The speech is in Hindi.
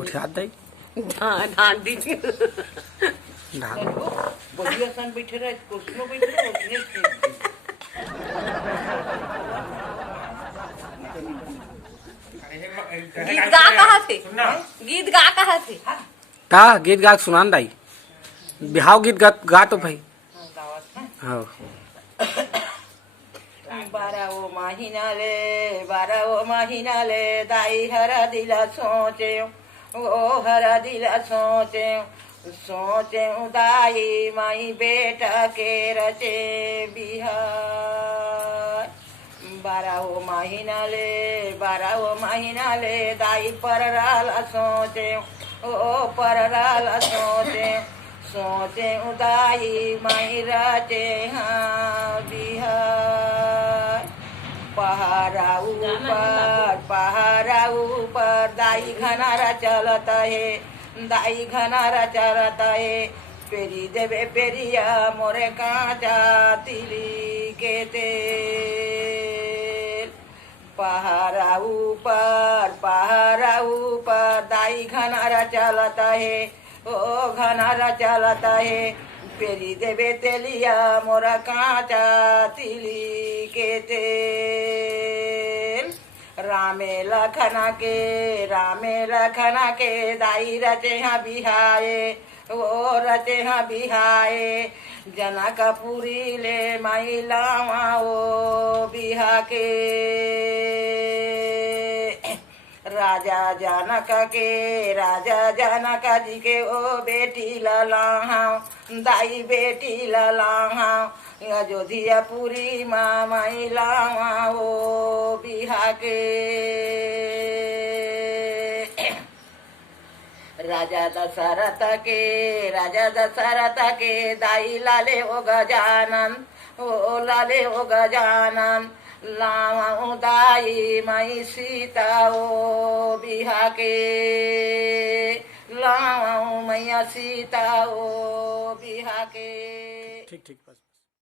उठा दे धान दीजिए धान बढ़िया सन बैठे रहे कुर्सियों बैठे रहे गीत गा कहा थे गीत गा कहा थे का गीत गा के सुनान दाई बिहाव गीत गा तो भाई हाँ 12 महीना ले दाई हरा दिला सोचे ओ हरा दिला सोचे सोचे दाई माई बेटा के रचे बिहार 12 महीना ले दाई परराल सोचे ओ परराल सोचे सोचे उदाई माई रचे हाँ बिहार पहाड़ा ऊपर दाई घनारा चलत है दाई घनारा चलत है पेरी देवे पेरिया मोरे कांचा तिली के तेल पहाड़ा ऊपर दाई घनारा चलत है ओ घनारा चलता है पेरी देवे तेलिया मोरा कांचा तिली के तेल रामे लखना के दाई रचे हाँ बिहाए वो रचे हाँ बिहाए जनकपुरी ले माई लावा ओ बिहा के राजा जनक जी के ओ बेटी ललाहा दाई बेटी ललाहा अयोध्या पुरी माई लावा ओ बिहा के राजा दशरथ के दाई लाले ओ गजानन लावा दाई माई सीता ओ बिहा के लावा मैया सीता ओ बिहा के ठीक ठीक बस